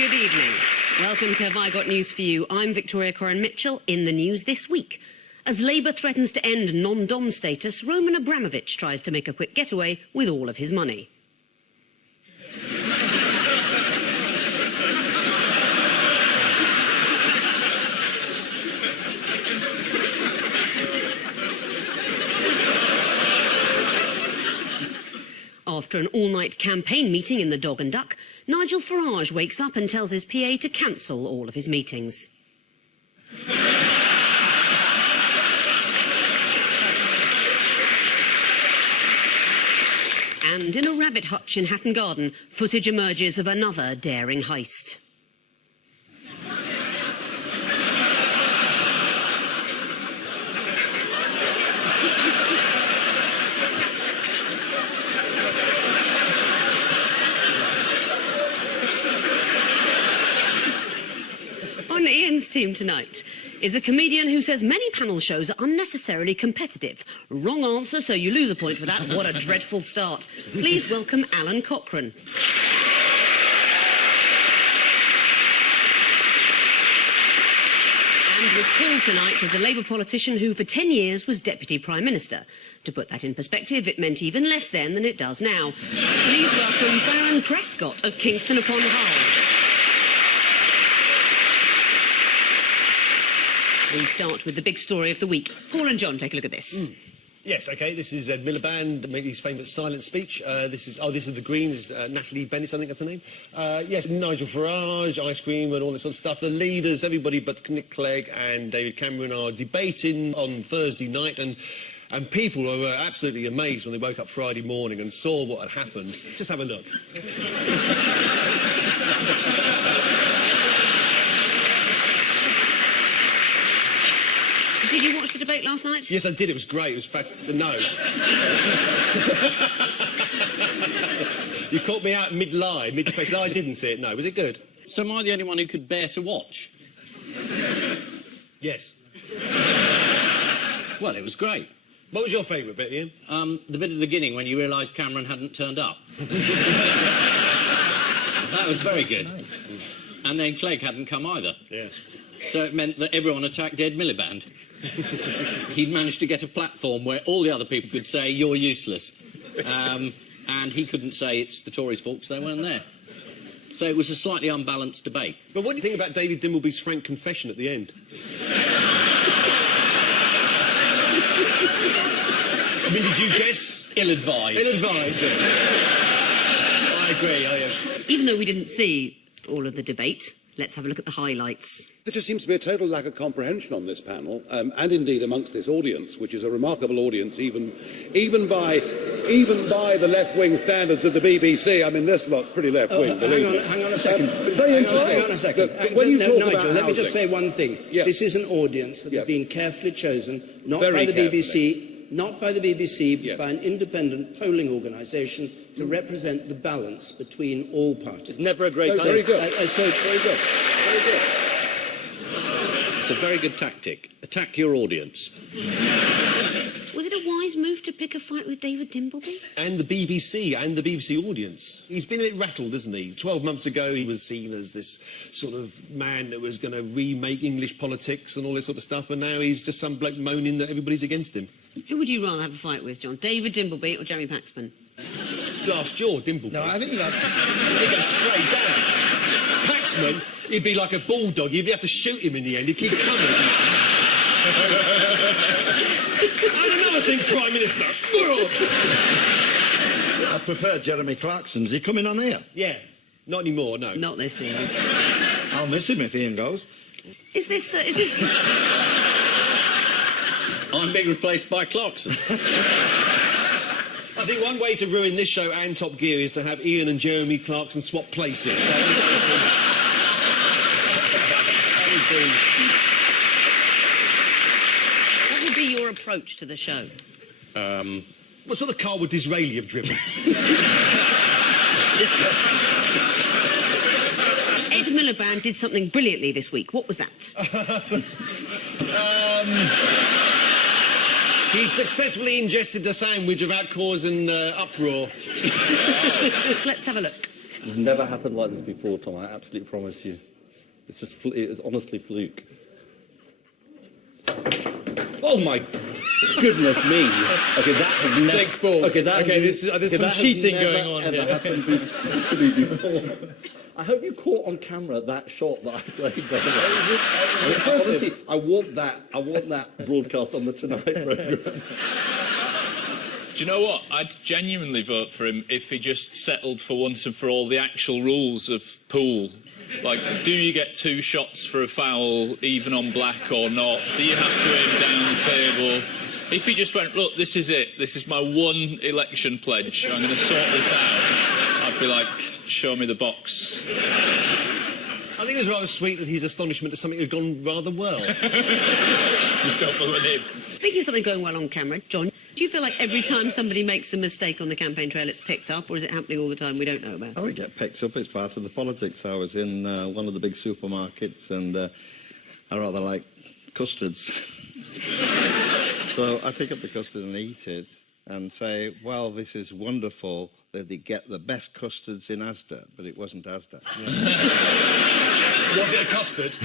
Good evening. Welcome to Have I Got News for You. I'm Victoria Coren Mitchell. In the news this week, as Labour threatens to end non-dom status, Roman Abramovich tries to make a quick getaway with all of his money. After an all-night campaign meeting in the Dog and Duck, Nigel Farage wakes up and tells his PA to cancel all of his meetings. And in a rabbit hutch in Hatton Garden, footage emerges of another daring heist. On Ian's team tonight is a comedian who says many panel shows are unnecessarily competitive. Wrong answer, so you lose a point for that. What a dreadful start. Please welcome Alun Cochrane. And with Paul tonight is a Labour politician who for 10 years was Deputy Prime Minister. To put that in perspective, it meant even less then than it does now. Please welcome Baron Prescott of Kingston upon Hull. We start with the big story of the week. Paul and John, take a look at this. Yes, OK, this is Ed Miliband, maybe his famous silent speech. This is the Greens, Natalie Bennett, I think that's her name. Yes, Nigel Farage, ice cream and all this sort of stuff. The leaders, everybody but Nick Clegg and David Cameron are debating on Thursday night, and people were absolutely amazed when they woke up Friday morning and saw what had happened. Just have a look. Did you watch the debate last night? Yes, I did. It was great. It was no. You caught me out mid-lie, mid-question. No, I didn't see it, no. Was it good? So am I the only one who could bear to watch? Yes. Well, it was great. What was your favourite bit, Ian? The bit at the beginning when you realised Cameron hadn't turned up. That was very good. And then Clegg hadn't come either. Yeah. So it meant that everyone attacked Ed Miliband. He'd managed to get a platform where all the other people could say, you're useless. And he couldn't say it's the Tories' fault because they weren't there. So it was a slightly unbalanced debate. But what do you think about David Dimbleby's frank confession at the end? I mean, did you guess? Ill-advised. Ill-advised, yeah. I agree, Even though we didn't see all of the debate, let's have a look at the highlights. There just seems to be a total lack of comprehension on this panel, and indeed amongst this audience, which is a remarkable audience, even by the left-wing standards of the BBC. I mean, this lot's pretty left-wing. Hang on a second. Very interesting. Hang on a second. When you talk Nigel, about let me housing, just say one thing. Yeah. This is an audience that has been carefully chosen, not by the BBC, Yes. by an independent polling organisation to represent the balance between all parties. Never a great idea. Very good. Very good. Very good. It's a very good tactic. Attack your audience. Was it a wise move to pick a fight with David Dimbleby? And the BBC and the BBC audience. He's been a bit rattled, isn't he? 12 months ago, he was seen as this sort of man that was going to remake English politics and all this sort of stuff, and now he's just some bloke moaning that everybody's against him. Who would you rather have a fight with, John? David Dimbleby or Jeremy Paxman? Glass jaw, Dimbleby. No, I think that He'd go straight down. Paxman, he'd be like a bulldog. You'd have to shoot him in the end. He'd keep coming. And another thing, Prime Minister. I prefer Jeremy Clarkson's. Is he coming on here? Yeah. Not anymore, no. Not this series. I'll miss him if Ian goes. Is this... I'm being replaced by Clarkson. I think one way to ruin this show and Top Gear is to have Ian and Jeremy Clarkson swap places. So What would be your approach to the show? what sort of car would Disraeli have driven? Ed Miliband did something brilliantly this week. What was that? He successfully ingested the sandwich without causing uproar. Let's have a look. It's never happened like this before, Tom, I absolutely promise you. It's just, it's honestly fluke. Oh my goodness me. Okay, that has never... 6 balls. Okay, there's some cheating going on here. Happened to me before. I hope you caught on camera that shot that I played. By the way. Honestly, I want that broadcast on the Tonight programme. Do you know what? I'd genuinely vote for him if he just settled for once and for all the actual rules of pool. Like, do you get 2 shots for a foul, even on black or not? Do you have to aim down the table? If he just went, look, this is it. This is my one election pledge. I'm going to sort this out. I'd be like, show me the box. I think it was rather sweet that his astonishment that something had gone rather well. You don't believe him. Speaking of something going well on camera, John, do you feel like every time somebody makes a mistake on the campaign trail it's picked up, or is it happening all the time we don't know about? Oh, it gets picked up. It's part of the politics. I was in one of the big supermarkets and I rather like custards. So I pick up the custard and eat it and say, well, this is wonderful that they get the best custards in Asda, but it wasn't Asda. Was it a custard?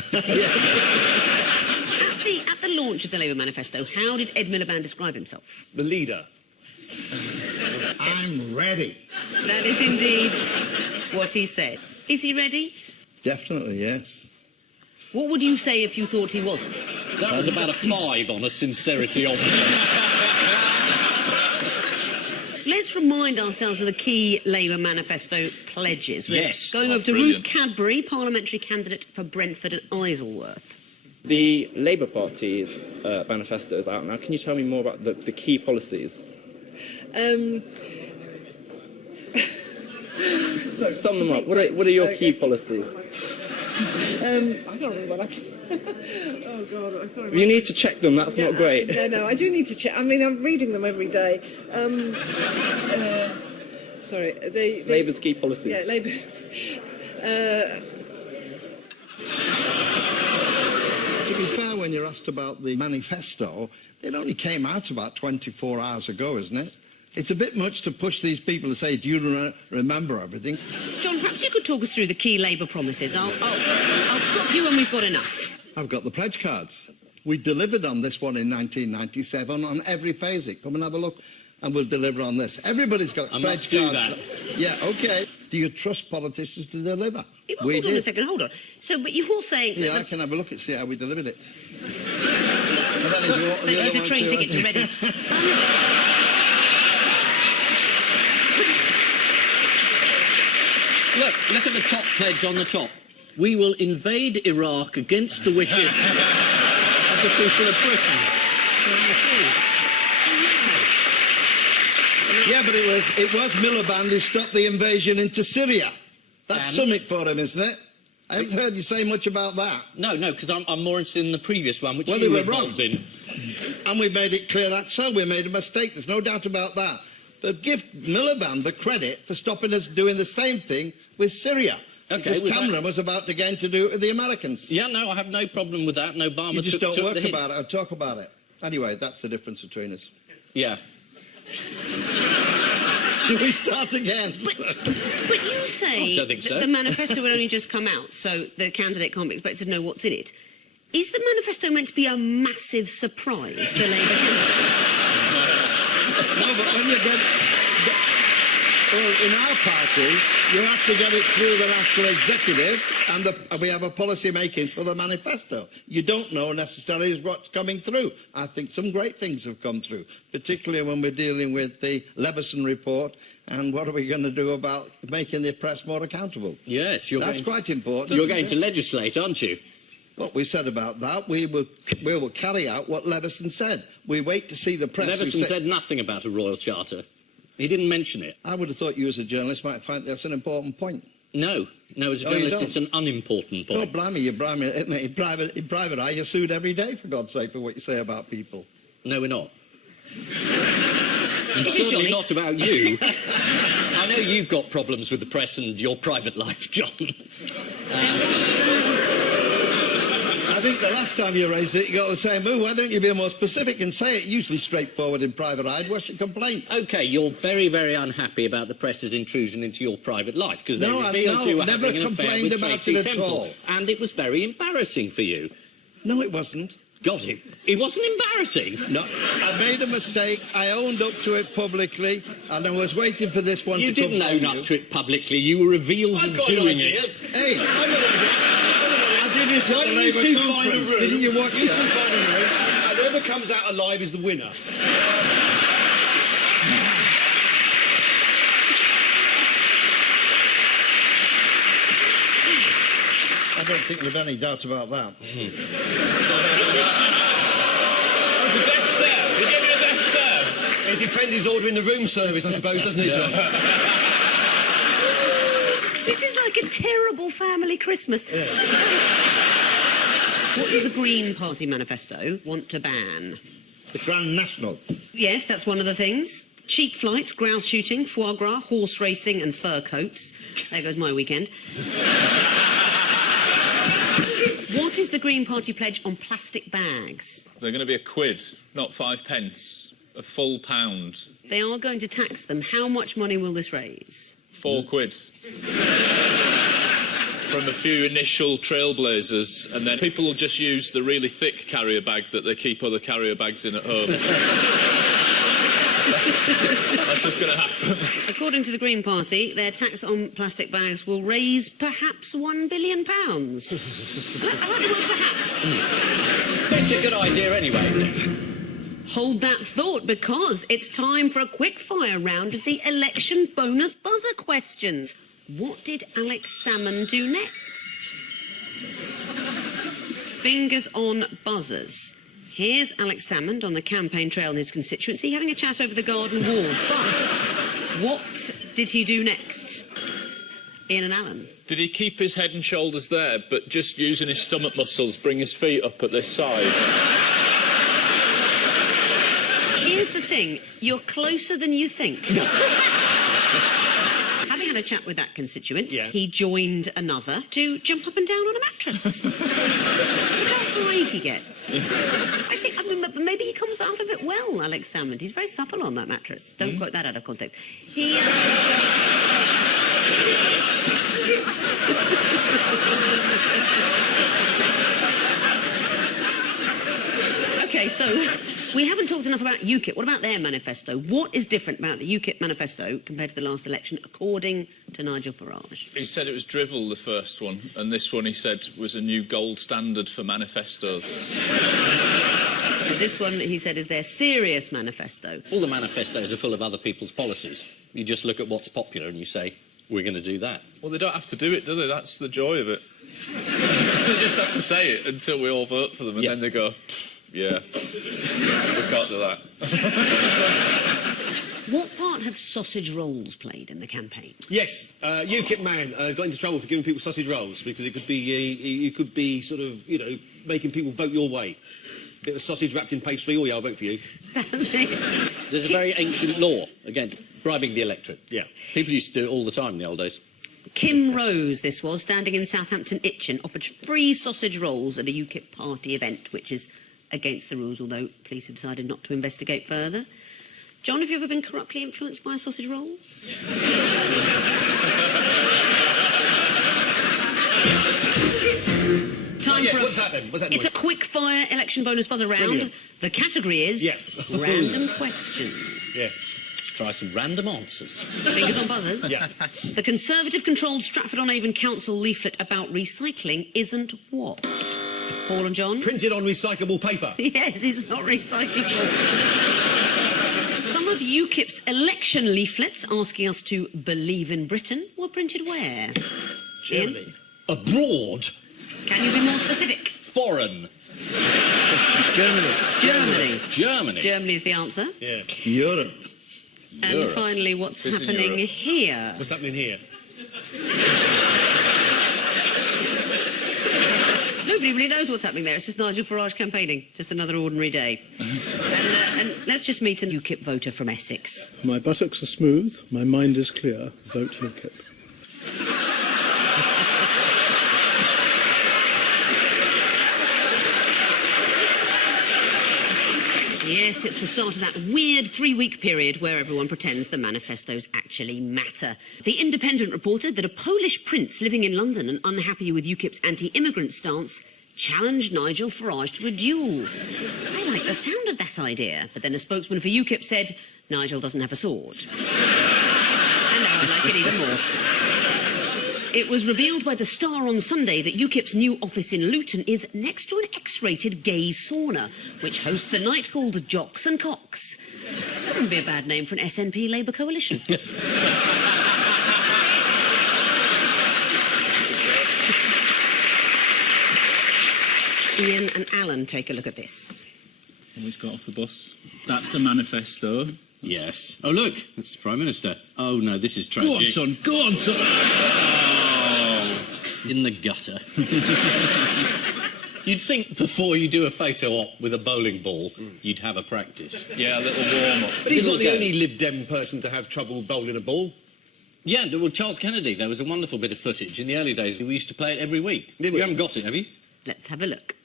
At the launch of the Labour manifesto, how did Ed Miliband describe himself? The leader. I'm ready. That is indeed what he said. Is he ready? Definitely, yes. What would you say if you thought he wasn't? That was about a 5 on a sincerity-ometer. Let's remind ourselves of the key Labour manifesto pledges. We're Yes. going over to brilliant. Ruth Cadbury, parliamentary candidate for Brentford and Isleworth. The Labour Party's manifesto is out now. Can you tell me more about the key policies? Sum them up. What are your key policies? I can't remember. Oh, God, I'm sorry. You need to check them. That's not great. No, I do need to check. I mean, I'm reading them every day. Sorry. Labour's key policies. Yeah, Labour... To be fair, when you're asked about the manifesto, it only came out about 24 hours ago, isn't it? It's a bit much to push these people to say, do you remember everything? John, perhaps you could talk us through the key Labour promises. I'll stop you when we've got enough. I've got the pledge cards. We delivered on this one in 1997 on every phase. Come and have a look, and we'll deliver on this. Everybody's got I pledge must do cards. that. Yeah, OK. Do you trust politicians to deliver? Hold on a second, hold on. So, but you're all saying... Yeah, I can have a look and see how we delivered it. There's a train ticket to Reading. Look at the top pledge on the top. We will invade Iraq against the wishes of the people of Britain. Yeah, but it was Miliband who stopped the invasion into Syria. That's something for him, isn't it? I haven't heard you say much about that. No, because I'm more interested in the previous one, which Well, you they were were involved in. And we made it clear that's so. We made a mistake. There's no doubt about that. But give Miliband the credit for stopping us doing the same thing with Syria. Okay, because Cameron was about to get into do it with the Americans. Yeah, no, I have no problem with that. And Obama You just took don't work the hit. about it or talk about it. Anyway, that's the difference between us. Yeah. Should we start again? But you say I don't think so. that the manifesto will only just come out, so the candidate can't be expected to know what's in it. Is the manifesto meant to be a massive surprise to Labour candidates? No, but when you get... Well, in our party, you have to get it through the national executive, and we have a policy making for the manifesto. You don't know necessarily what's coming through. I think some great things have come through, particularly when we're dealing with the Leveson report and what are we going to do about making the press more accountable. Yes, that's quite important. You're going to legislate, aren't you? What we said about that, we will carry out what Leveson said. We wait to see the press. Leveson said nothing about a royal charter. He didn't mention it. I would have thought you as a journalist might find that's an important point. No, as a journalist it's an unimportant point. Oh, blimey, you blimey. In private eye, you're sued every day, for God's sake, for what you say about people. No, we're not. And certainly not about you. I know you've got problems with the press and your private life, John. I think think the last time you raised it, you got the same. Why don't you be more specific and say it? Usually straightforward in private eye. What's your complaint? OK, you're very, very unhappy about the press's intrusion into your private life, because they revealed you were never having an affair complained with about Tracy it at Temple. all. And it was very embarrassing for you. No, it wasn't. God, it wasn't embarrassing. No, I made a mistake. I owned up to it publicly, and I was waiting for this one You to come didn't own from up to it publicly. You were revealed as doing it. Hey, I did it at the Labour you two find a conference. room. Didn't you watch You two that? find a room, and whoever comes out alive is the winner. I don't think there's any doubt about that. That was a death stare. He gave me a death stare. It depends his order in the room service, I suppose, doesn't it, John? This is like a terrible family Christmas. What does the Green Party manifesto want to ban? The Grand National. Yes, that's one of the things. Cheap flights, grouse shooting, foie gras, horse racing and fur coats. There goes my weekend. What is the Green Party pledge on plastic bags? They're going to be a quid, not 5 pence. A full £1. They are going to tax them. How much money will this raise? 4 quid. From a few initial trailblazers, and then people will just use the really thick carrier bag that they keep other carrier bags in at home. That's what's going to happen. According to the Green Party, their tax on plastic bags will raise perhaps £1 billion. I like the word perhaps. It's a good idea anyway, isn't it? Hold that thought, because it's time for a quick-fire round of the election bonus buzzer questions. What did Alex Salmond do next? Fingers on buzzers. Here's Alex Salmond on the campaign trail in his constituency having a chat over the garden wall. But what did he do next? Ian and Alan. Did he keep his head and shoulders there, but just using his stomach muscles, bring his feet up at this side? Here's the thing, you're closer than you think. Having had a chat with that constituent, he joined another to jump up and down on a mattress. Look how high he gets. I mean, maybe he comes out of it well, Alex Salmond. He's very supple on that mattress. Don't quote that out of context. He... OK, so... We haven't talked enough about UKIP. What about their manifesto? What is different about the UKIP manifesto compared to the last election, according to Nigel Farage? He said it was drivel, the first one, and this one, he said, was a new gold standard for manifestos. And this one, he said, is their serious manifesto. All the manifestos are full of other people's policies. You just look at what's popular and you say, we're going to do that. Well, they don't have to do it, do they? That's the joy of it. They just have to say it until we all vote for them, and then they go... Yeah, we can't do that. What part have sausage rolls played in the campaign? Yes, UKIP man got into trouble for giving people sausage rolls because it could be you could be sort of, you know, making people vote your way. Bit of sausage wrapped in pastry, oh yeah, I'll vote for you. That's it. There's a very ancient law against bribing the electorate. Yeah. People used to do it all the time in the old days. Kim Rose, this was, standing in Southampton Itchen, offered free sausage rolls at a UKIP party event, which is against the rules, although police have decided not to investigate further. John, have you ever been corruptly influenced by a sausage roll? What's happening? What's that It's noise? a quick-fire election bonus buzzer round. Brilliant. The category is random questions. Yes. Let's try some random answers. Fingers on buzzers. Yeah. The Conservative-controlled Stratford-on-Avon Council leaflet about recycling isn't what? Paul and John? Printed on recyclable paper. Yes, it's not recyclable. Some of UKIP's election leaflets asking us to believe in Britain were printed where? Germany. Ian? Abroad. Can you be more specific? Foreign. Germany. Germany. Germany. Germany's the answer. Yeah. Europe. And Europe. finally, what's This in happening Europe. here? What's happening here? Nobody really knows what's happening there. It's just Nigel Farage campaigning. Just another ordinary day. And let's just meet a UKIP voter from Essex. My buttocks are smooth, my mind is clear. Vote UKIP. Yes, it's the start of that weird 3-week period where everyone pretends the manifestos actually matter. The Independent reported that a Polish prince living in London and unhappy with UKIP's anti-immigrant stance challenged Nigel Farage to a duel. I like the sound of that idea, but then a spokesman for UKIP said, Nigel doesn't have a sword. And now I like it even more. It was revealed by The Star on Sunday that UKIP's new office in Luton is next to an X-rated gay sauna, which hosts a night called Jocks and Cocks. That wouldn't be a bad name for an SNP Labour coalition. Ian and Alan, take a look at this. Always got off the bus. That's a manifesto. Yes. Oh, look, that's the Prime Minister. Oh, no, this is tragic. Go on, son, go on, son! Oh, in the gutter. You'd think before you do a photo op with a bowling ball, you'd have a practice. Yeah, a little warm-up. But he's not the only Lib Dem person to have trouble bowling a ball. Yeah, well, Charles Kennedy, there was a wonderful bit of footage in the early days. We used to play it every week. Did we? You haven't got it, have you? Let's have a look.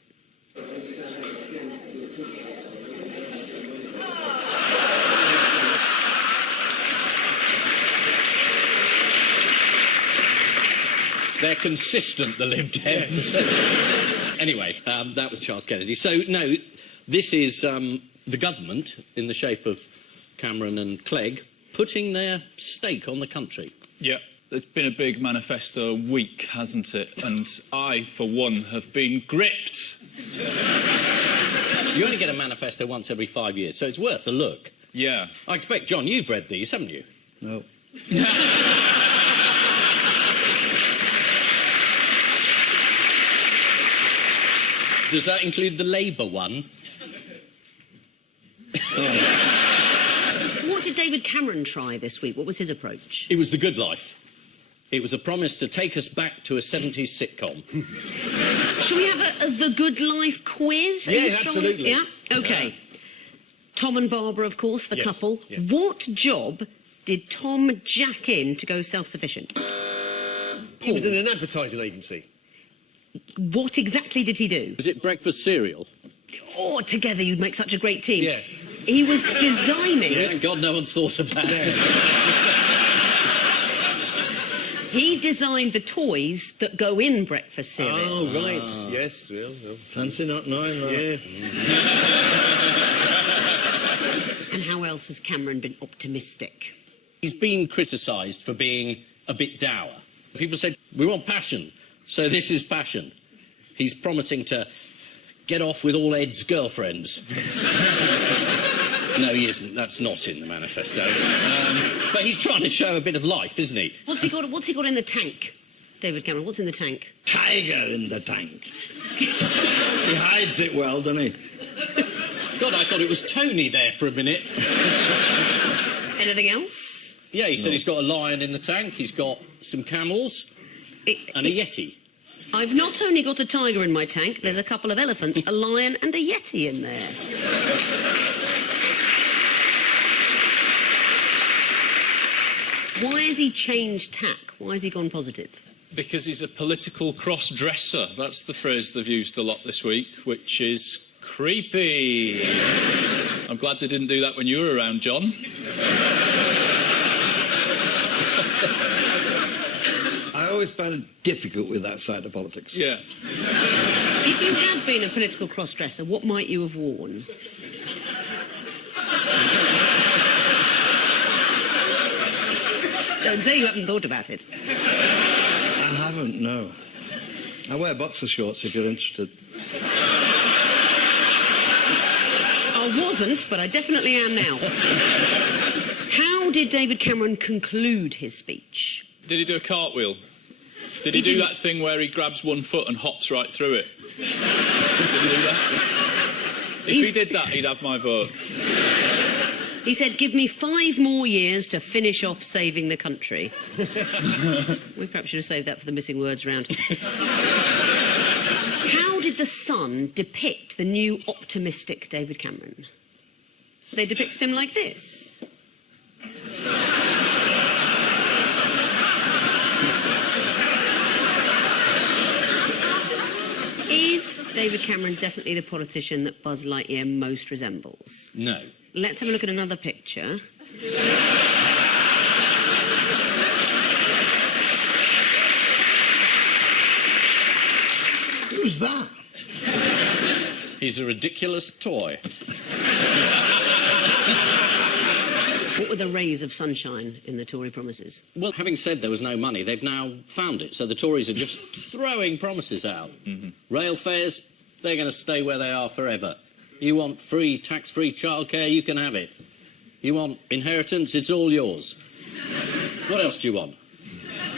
They're consistent, the Lib Dems. Anyway, that was Charles Kennedy. So, no, this is the government, in the shape of Cameron and Clegg, putting their stake on the country. Yeah, it's been a big manifesto week, hasn't it? And I, for one, have been gripped. You only get a manifesto once every 5 years, so it's worth a look. Yeah. I expect, John, you've read these, haven't you? No. Does that include the Labour one? What did David Cameron try this week? What was his approach? It was the good life. It was a promise to take us back to a 70s sitcom. Shall we have a The Good Life quiz? Are Yeah, you strong? absolutely. Yeah? OK. Tom and Barbara, of course, the Yes, couple. yeah. What job did Tom jack in to go self-sufficient? He was in an advertising agency. What exactly did he do? Was it breakfast cereal? Oh, together you'd make such a great team. Yeah. He was designing... Thank God no one's thought of that. He designed the toys that go in breakfast cereal. Oh, right. Yes. Well. Fancy not knowing that. Yeah. And how else has Cameron been optimistic? He's been criticised for being a bit dour. People said, we want passion, so this is passion. He's promising to get off with all Ed's girlfriends. No, he isn't. That's not in the manifesto. But he's trying to show a bit of life, isn't he? What's he got in the tank, David Cameron? What's in the tank? Tiger in the tank. He hides it well, doesn't he? God, I thought it was Tony there for a minute. Anything else? Yeah, he said he's got a lion in the tank, he's got some camels, and a yeti. I've not only got a tiger in my tank, there's a couple of elephants, a lion and a yeti in there. Why has he changed tack? Why has he gone positive? Because he's a political cross-dresser. That's the phrase they've used a lot this week, which is creepy. I'm glad they didn't do that when you were around, John. I always found it difficult with that side of politics. Yeah. If you had been a political cross-dresser, what might you have worn? Don't say you haven't thought about it. I haven't, no. I wear boxer shorts if you're interested. I wasn't, but I definitely am now. How did David Cameron conclude his speech? Did he do a cartwheel? Did he do that thing where he grabs one foot and hops right through it? Did he do that? If he did that, he'd have my vote. He said, give me 5 more years to finish off saving the country. We perhaps should have saved that for the missing words round. How did The Sun depict the new optimistic David Cameron? They depicted him like this. Is David Cameron definitely the politician that Buzz Lightyear most resembles? No. Let's have a look at another picture. Who's that? He's a ridiculous toy. What were the rays of sunshine in the Tory promises? Well, having said there was no money, they've now found it. So the Tories are just throwing promises out. Rail fares, they're going to stay where they are forever. You want free, tax-free childcare, you can have it. You want inheritance, it's all yours. What else do you want?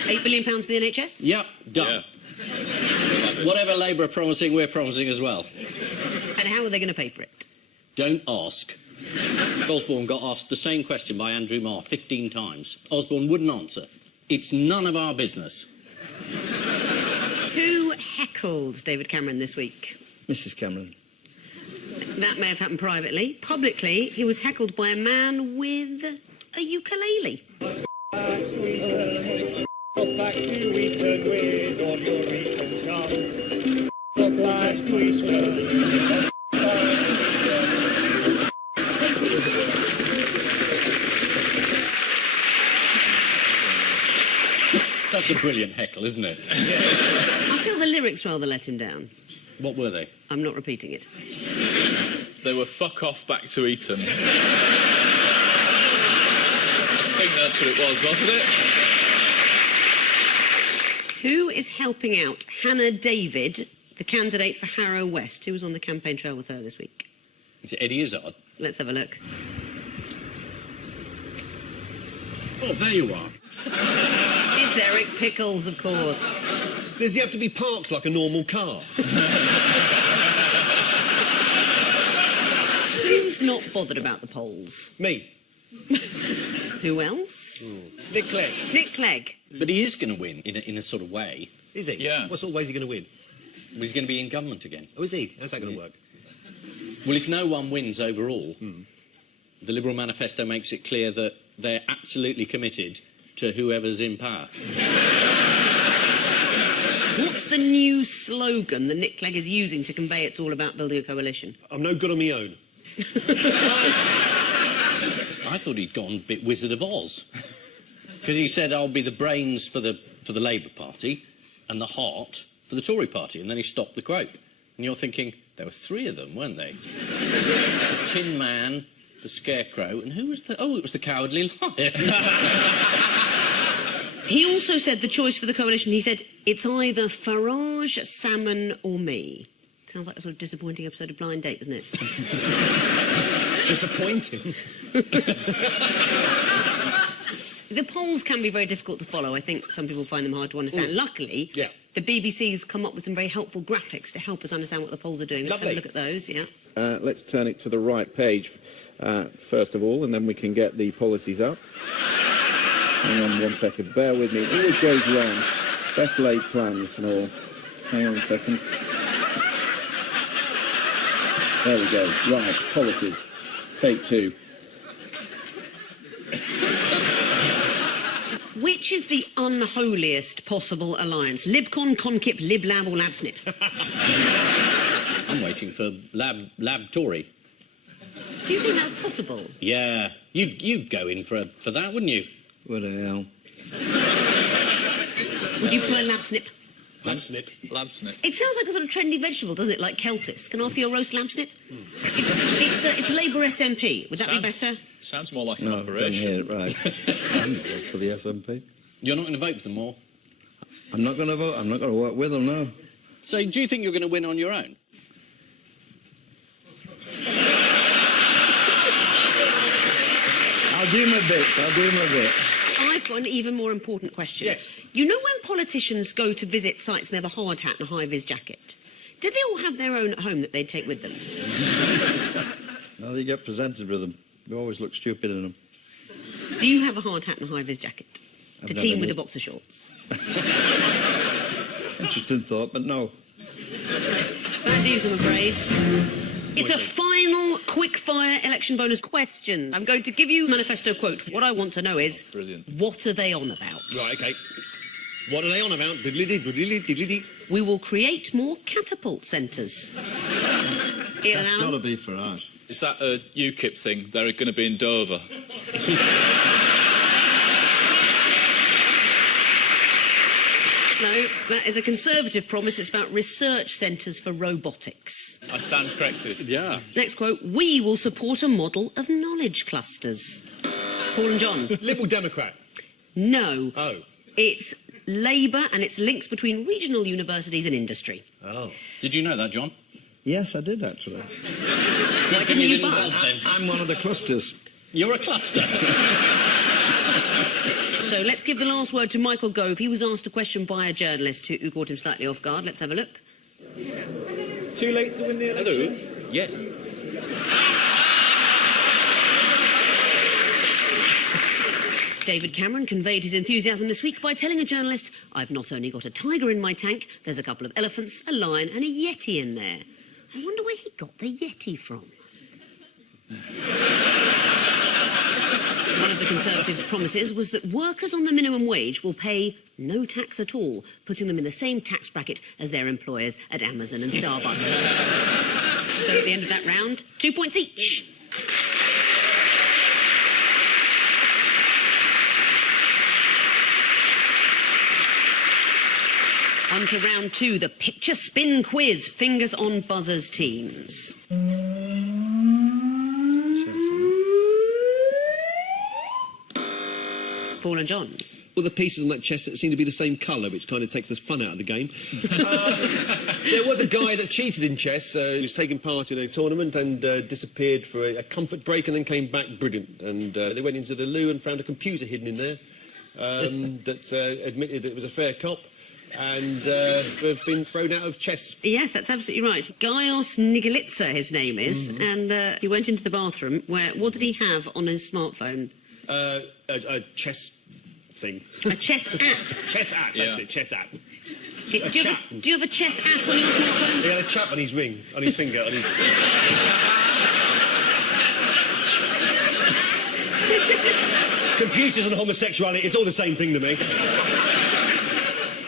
£8 billion for the NHS? Yep, done. Yeah. Whatever Labour are promising, we're promising as well. And how are they going to pay for it? Don't ask. Osborne got asked the same question by Andrew Marr 15 times. Osborne wouldn't answer. It's none of our business. Who heckled David Cameron this week? Mrs. Cameron. That may have happened privately. Publicly, he was heckled by a man with a ukulele. Back to Eton with all your Eton chums. Back to Eton. That's a brilliant heckle, isn't it? I feel the lyrics rather let him down. What were they? I'm not repeating it. They were fuck off back to Eton. I think that's what it was, wasn't it? Who is helping out Hannah David, the candidate for Harrow West? Who was on the campaign trail with her this week? Is it Eddie Izzard? Let's have a look. Oh, there you are. It's Eric Pickles, of course. Does he have to be parked like a normal car? Who's not bothered about the polls? Me. Who else? Nick Clegg. Nick Clegg. But he is going to win in a sort of way. Is he? Yeah. What sort of way is he going to win? Well, he's going to be in government again. Oh, is he? How's that going to work? Well, if no one wins overall, the Liberal manifesto makes it clear that they're absolutely committed to whoever's in power. What's the new slogan that Nick Clegg is using to convey it's all about building a coalition? I'm no good on my own. I thought he'd gone a bit Wizard of Oz. Because he said, I'll be the brains for the Labour Party and the heart for the Tory Party. And then he stopped the quote. And you're thinking, there were three of them, weren't they? The Tin Man, the Scarecrow, and who was the... Oh, it was the Cowardly Lion. He also said the choice for the coalition, he said, it's either Farage, Salmon or me. Sounds like a sort of disappointing episode of Blind Date, doesn't it? Disappointing? The polls can be very difficult to follow. I think some people find them hard to understand. Luckily, the BBC's come up with some very helpful graphics to help us understand what the polls are doing. Let's have a look at those, Let's turn it to the right page, first of all, and then we can get the policies up. Hang on 1 second. Bear with me. It always goes wrong. Best laid plans and all. Hang on a second. There we go. Right, policies. Take two. Which is the unholiest possible alliance? LibCon, ConKip, LibLab or LabSnip? I'm waiting for Lab Tory. Do you think that's possible? Yeah. You'd go in for that, wouldn't you? What the hell? Would you prefer LabSnip? LabSnip. LabSnip. It sounds like a sort of trendy vegetable, doesn't it? Like Celtis. Can I offer you a roast LabSnip? It's Labour SNP. Would that be better? Sounds more like an No, operation. don't hear it right. I'm not for the SNP. You're not going to vote for them all? I'm not going to vote. I'm not going to work with them, no. So do you think you're going to win on your own? I'll do my bit. I've got an even more important question. Yes. You know when politicians go to visit sites and they have a hard hat and a high-vis jacket? Do they all have their own at home that they'd take with them? No, they get presented with them. They always look stupid in them. Do you have a hard hat and a high-vis jacket? I've To never team with knew. the boxer shorts? Interesting thought, but no. Bad news, I'm afraid. It's a final quick-fire election bonus question. I'm going to give you a manifesto quote. What I want to know is, Brilliant. what are they on about? Right, OK. What are they on about? Diddly-dee, diddly-dee, diddly-dee. We will create more catapult centres. That's got to be Farage. Is that a UKIP thing? They're going to be in Dover. No, that is a Conservative promise. It's about research centres for robotics. I stand corrected. Yeah. Next quote, we will support a model of knowledge clusters. Paul and John. Liberal Democrat. No. Oh. It's Labour and its links between regional universities and industry. Oh. Did you know that, John? Yes, I did, actually. Like a mini bus. buzz, then. I'm one of the clusters. You're a cluster. So let's give the last word to Michael Gove. He was asked a question by a journalist who caught him slightly off guard. Let's have a look. Too late to win the election? Hello. Yes. David Cameron conveyed his enthusiasm this week by telling a journalist, I've not only got a tiger in my tank, there's a couple of elephants, a lion and a yeti in there. I wonder where he got the yeti from. One of the Conservatives' promises was that workers on the minimum wage will pay no tax at all, putting them in the same tax bracket as their employers at Amazon and Starbucks. So at the end of that round, 2 points each. On to round 2, the picture spin quiz, fingers on buzzers teams. Paul and John. All the pieces on that chess seem to be the same colour, which kind of takes the fun out of the game. There was a guy that cheated in chess. He was taking part in a tournament and disappeared for a comfort break and then came back brilliant. And they went into the loo and found a computer hidden in there that admitted it was a fair cop. And have been thrown out of chess. Yes, that's absolutely right. Gaios Nigalitsa, his name is, and he went into the bathroom where, what did he have on his smartphone? A chess thing. A chess app. Chess app, that's it, chess app. Do you have a chess app on your smartphone? He had a chap on his ring, on his finger. On his... Computers and homosexuality, it's all the same thing to me.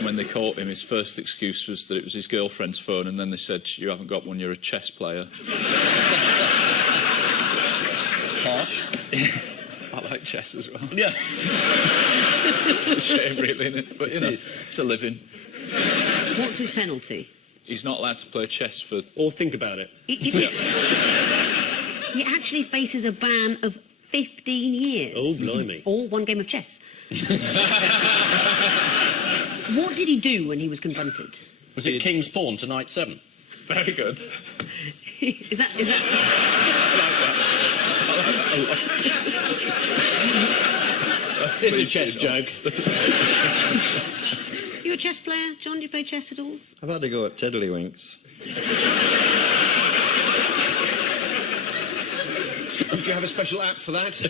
When they caught him, his first excuse was that it was his girlfriend's phone, and then they said, you haven't got one, you're a chess player. Harsh. I like chess as well. Yeah. It's a shame, really, isn't it? But, you know, it's a living. What's his penalty? He's not allowed to play chess for... Or think about it. He actually faces a ban of 15 years. Oh, blimey. Or 1 game of chess. What did he do when he was confronted? Was it King's Pawn to Knight 7? Very good. Is that... I like that a lot. It's a chess joke. You a chess player? John, do you play chess at all? I've had to go at Tiddlywinks. Would you have a special app for that?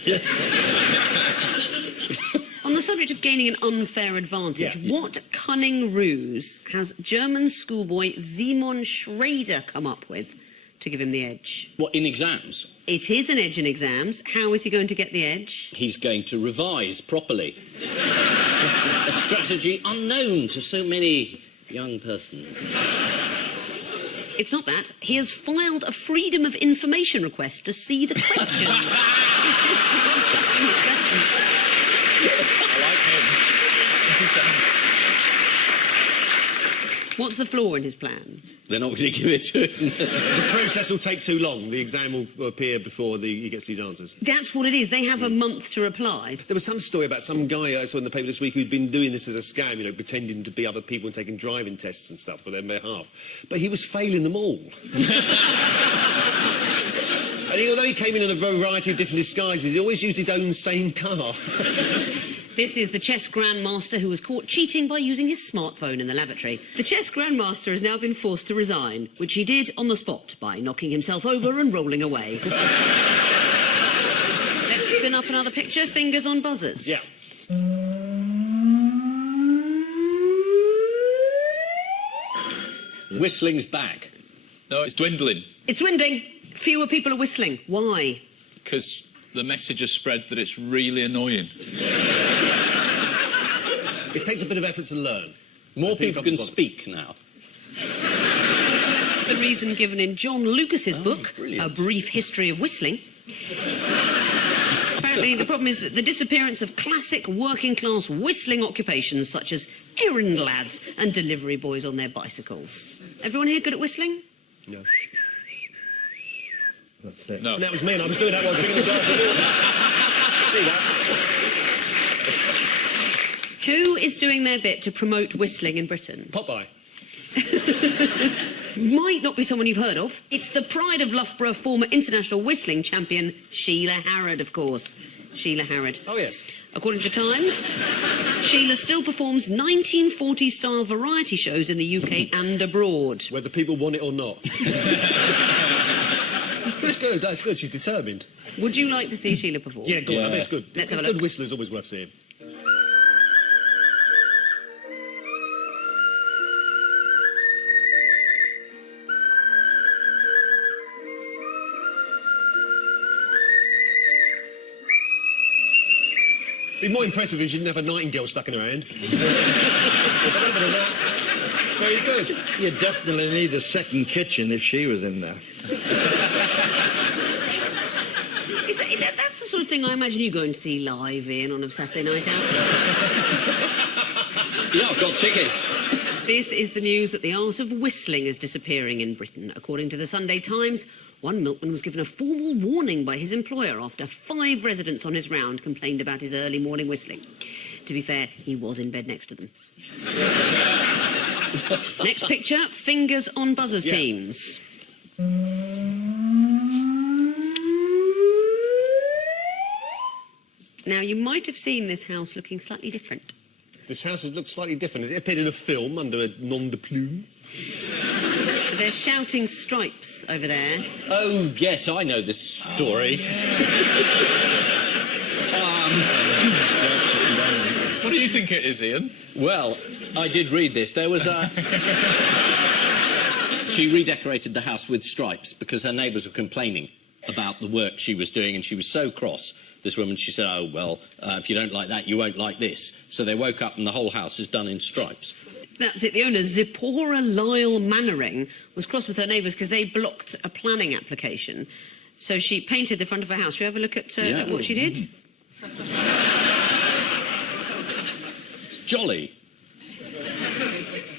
On the subject of gaining an unfair advantage, what cunning ruse has German schoolboy Simon Schrader come up with to give him the edge? What, in exams? It is an edge in exams. How is he going to get the edge? He's going to revise properly. A strategy unknown to so many young persons. It's not that. He has filed a Freedom of Information request to see the questions. I like him. What's the flaw in his plan? They're not going to give it to him. The process will take too long. The exam will appear before he gets these answers. That's what it is. They have a month to reply. There was some story about some guy I saw in the paper this week who'd been doing this as a scam, you know, pretending to be other people and taking driving tests and stuff for their behalf. But he was failing them all. And although he came in a variety of different disguises, he always used his own same car. This is the chess grandmaster who was caught cheating by using his smartphone in the lavatory. The chess grandmaster has now been forced to resign, which he did on the spot by knocking himself over and rolling away. Let's spin up another picture, fingers on buzzards. Yeah. Whistling's back. No, it's dwindling. It's dwindling. Fewer people are whistling. Why? Because the message has spread that it's really annoying. It takes a bit of effort to learn. More people can speak now. The reason given in John Lucas's book, brilliant. A Brief History of Whistling. Apparently, the problem is that the disappearance of classic working-class whistling occupations such as errand lads and delivery boys on their bicycles. Everyone here good at whistling? No. That's it. No. And that was me, and I was doing that while drinking a glass of water. See that? Who is doing their bit to promote whistling in Britain? Popeye. Might not be someone you've heard of. It's the pride of Loughborough former international whistling champion, Sheila Harrod, of course. Sheila Harrod. Oh, yes. According to the Times, Sheila still performs 1940s-style variety shows in the UK and abroad. Whether people want it or not. That's good, that's good. She's determined. Would you like to see Sheila perform? Yeah, go on. I mean, it's good. Let's have a Good look. whistler's always worth seeing. It'd be more impressive if she didn't have a nightingale stuck in her hand. Very good. You definitely need a second kitchen if she was in there. That's the sort of thing I imagine you going to see live, Ian, on a Saturday night out. Yeah, I've got tickets. This is the news that the art of whistling is disappearing in Britain. According to the Sunday Times, one milkman was given a formal warning by his employer after 5 residents on his round complained about his early morning whistling. To be fair, he was in bed next to them. Next picture, fingers on buzzers teams. Now, you might have seen this house looking slightly different. This house has looked slightly different. It appeared in a film under a nom de plume. There's shouting stripes over there. Oh, yes, I know this story. What do you think it is, Ian? Well, I did read this. There was a... She redecorated the house with stripes because her neighbours were complaining about the work she was doing, and she was so cross, this woman. She said, oh, well, if you don't like that, you won't like this. So they woke up and the whole house is done in stripes. That's it. The owner, Zipporah Lyle Mannering, was cross with her neighbours because they blocked a planning application. So she painted the front of her house. Shall we have a look at what she did? Jolly.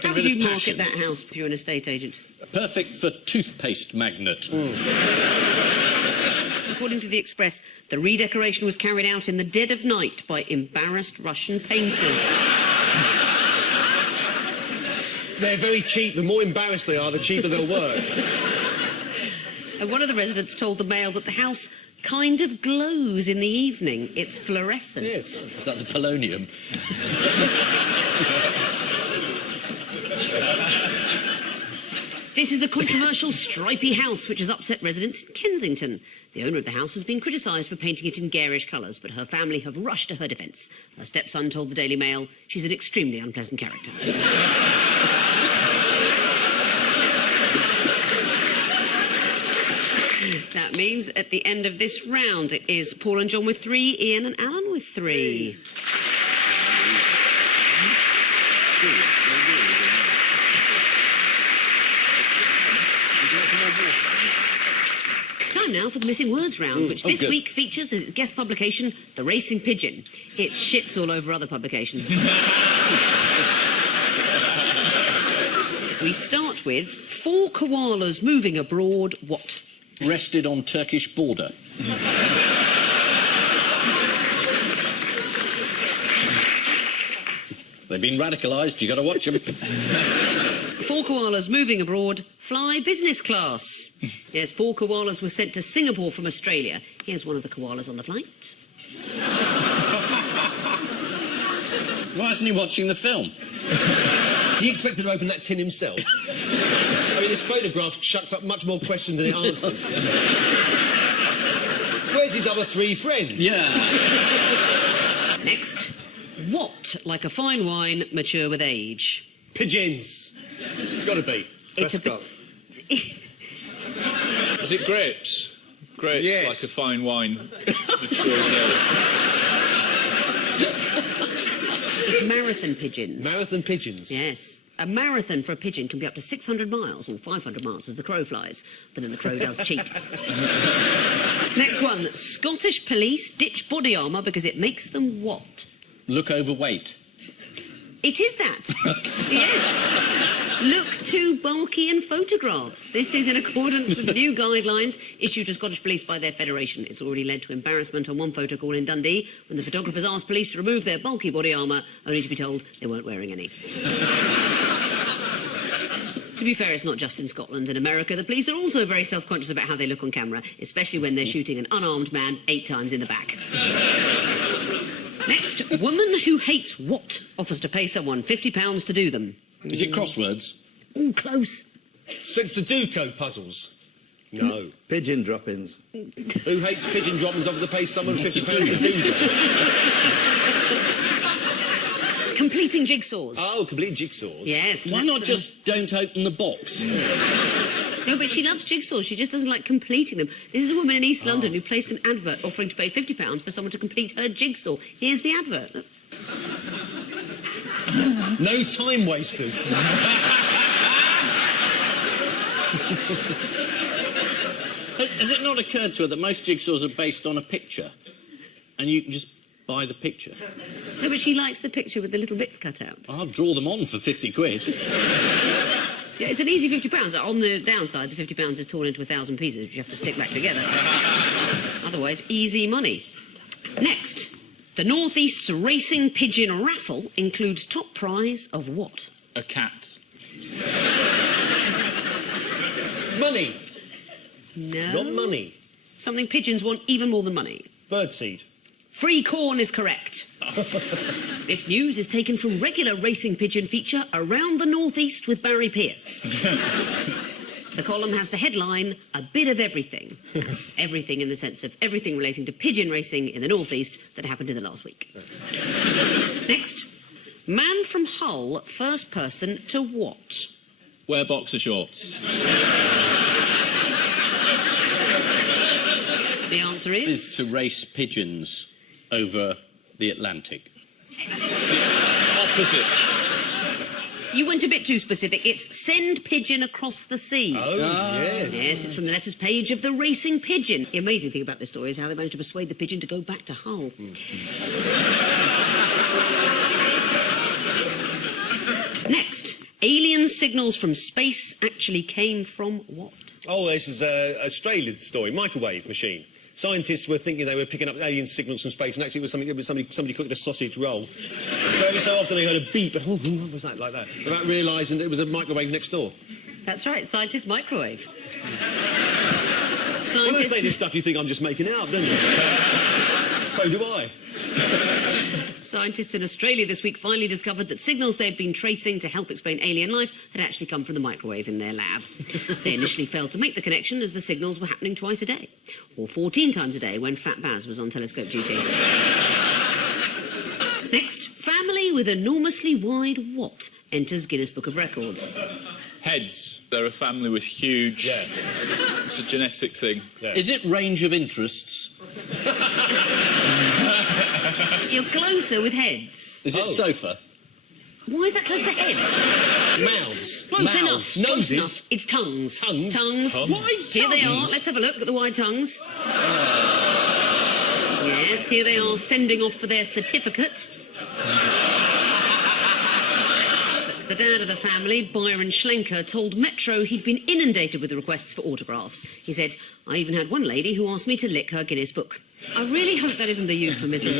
How would you market that house if you're an estate agent? Perfect for toothpaste magnet. According to the Express, the redecoration was carried out in the dead of night by embarrassed Russian painters. They're very cheap. The more embarrassed they are, the cheaper they'll work. And one of the residents told the Mail that the house kind of glows in the evening. It's fluorescent. Yes. Is that the polonium? This is the controversial stripy house which has upset residents in Kensington. The owner of the house has been criticised for painting it in garish colours, but her family have rushed to her defence. Her stepson told the Daily Mail she's an extremely unpleasant character. That means at the end of this round it is Paul and John with 3, Ian and Alan with 3. Time now for the Missing Words round, which this week features as its guest publication, The Racing Pigeon. It shits all over other publications. We start with 4 koalas moving abroad, what? Rested on Turkish border. They've been radicalised, you've got to watch them. 4 koalas moving abroad, fly business class. Yes, 4 koalas were sent to Singapore from Australia. Here's one of the koalas on the flight. Why isn't he watching the film? He expected to open that tin himself. I mean, this photograph shuts up much more questions than it answers. Where's his other 3 friends? Yeah. Next, what, like a fine wine, mature with age? Pigeons. It's got to be. Prescott. Is it grapes? Grapes, Yes. like a fine wine. Mature with age. It's marathon pigeons. Marathon pigeons? Yes. A marathon for a pigeon can be up to 600 miles, or 500 miles as the crow flies. But then the crow does cheat. Next one. Scottish police ditch body armour because it makes them what? Look overweight. It is that. Yes. Look too bulky in photographs. This is in accordance with new guidelines issued to Scottish police by their federation. It's already led to embarrassment on one photo call in Dundee when the photographers asked police to remove their bulky body armour, only to be told they weren't wearing any. To be fair, it's not just in Scotland. In America, the police are also very self-conscious about how they look on camera, especially when they're shooting an unarmed man 8 times in the back. Next, woman who hates what offers to pay someone £50 to do them. Is it crosswords? Oh, close. Sudoku puzzles. No. Pigeon drop-ins. Who hates pigeon drop-ins offers to pay someone £50 to do them? Completing jigsaws. Oh, complete jigsaws. Yes. Why not just don't open the box? No, but she loves jigsaws. She just doesn't like completing them. This is a woman in East London who placed an advert offering to pay £50 for someone to complete her jigsaw. Here's the advert. No time wasters. Has it not occurred to her that most jigsaws are based on a picture? And you can just buy the picture? No, but she likes the picture with the little bits cut out. I'll draw them on for 50 quid. Yeah, it's an easy £50. On the downside, the £50 is torn into 1,000 pieces, which you have to stick back together. Otherwise, easy money. Next, the North East's racing pigeon raffle includes top prize of what? A cat. Money. No. Not money. Something pigeons want even more than money. Birdseed. Free corn is correct. This news is taken from regular racing pigeon feature Around the North East with Barry Pearce. The column has the headline, A Bit of Everything. That's everything in the sense of everything relating to pigeon racing in the North East that happened in the last week. Next, man from Hull, first person to what? Wear boxer shorts. The answer is to race pigeons over the Atlantic. It's the opposite. You went a bit too specific. It's send pigeon across the sea. Oh, yes. Yes, it's from the letters page of the Racing Pigeon. The amazing thing about this story is how they managed to persuade the pigeon to go back to Hull. Next, alien signals from space actually came from what? Oh, this is an Australian story. Microwave machine. Scientists were thinking they were picking up alien signals from space, and actually it was somebody cooking a sausage roll. So every so often they heard a beep, and what was that, like that? Without realising it was a microwave next door. That's right, scientists microwave. When I say this stuff, you think I'm just making it up, don't you? So do I. Scientists in Australia this week finally discovered that signals they'd been tracing to help explain alien life had actually come from the microwave in their lab. They initially failed to make the connection as the signals were happening twice a day, or 14 times a day when Fat Baz was on telescope duty. Next, family with enormously wide what enters Guinness Book of Records? Heads. They're a family with huge... Yeah. It's a genetic thing. Yeah. Is it range of interests? You're closer with heads. Is it sofa? Why is that close to heads? Mouths. Close enough. Noses. Close enough. It's tongues. Tongues. Tongues. Wide Here they are. tongues? Let's have a look at the wide tongues. Yes, here they are sending off for their certificate. The dad of the family, Byron Schlenker, told Metro he'd been inundated with requests for autographs. He said, I even had one lady who asked me to lick her Guinness book. I really hope that isn't the euphemism.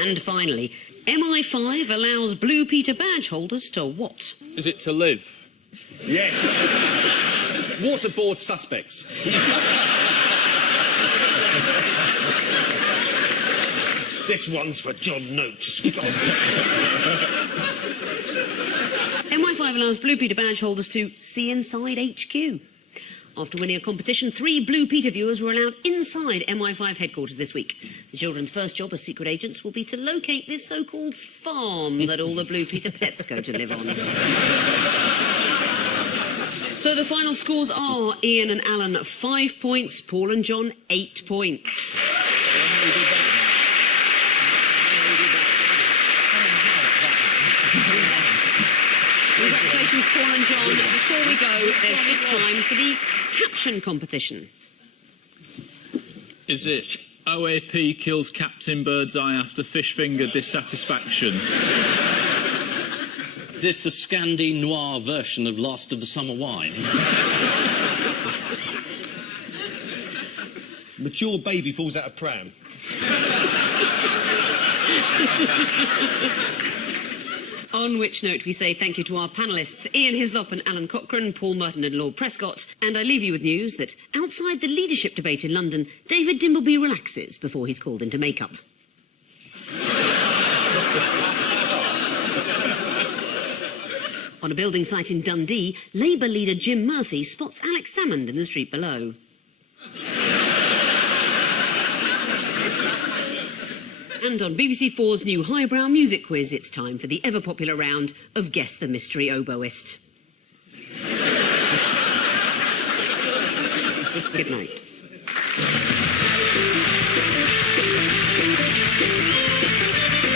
And finally, MI5 allows Blue Peter badge holders to what? Is it to live? Yes. Waterboard suspects. This one's for John Noakes. MI5 allows Blue Peter badge holders to see inside HQ. After winning a competition, 3 Blue Peter viewers were allowed inside MI5 headquarters this week. The children's first job as secret agents will be to locate this so-called farm that all the Blue Peter pets go to live on. So the final scores are Ian and Alan 5 points, Paul and John 8 points. Congratulations, Paul and John. Before we go, there's just time for the caption competition. Is it OAP kills Captain Birdseye after fish finger dissatisfaction? Is this the Scandi Noir version of Last of the Summer Wine? Mature baby falls out of pram. On which note we say thank you to our panellists, Ian Hislop and Alun Cochrane, Paul Merton and Lord Prescott. And I leave you with news that outside the leadership debate in London, David Dimbleby relaxes before he's called into makeup. On a building site in Dundee, Labour leader Jim Murphy spots Alex Salmond in the street below. And on BBC4's new highbrow music quiz, it's time for the ever-popular round of Guess the Mystery Oboist. Good night.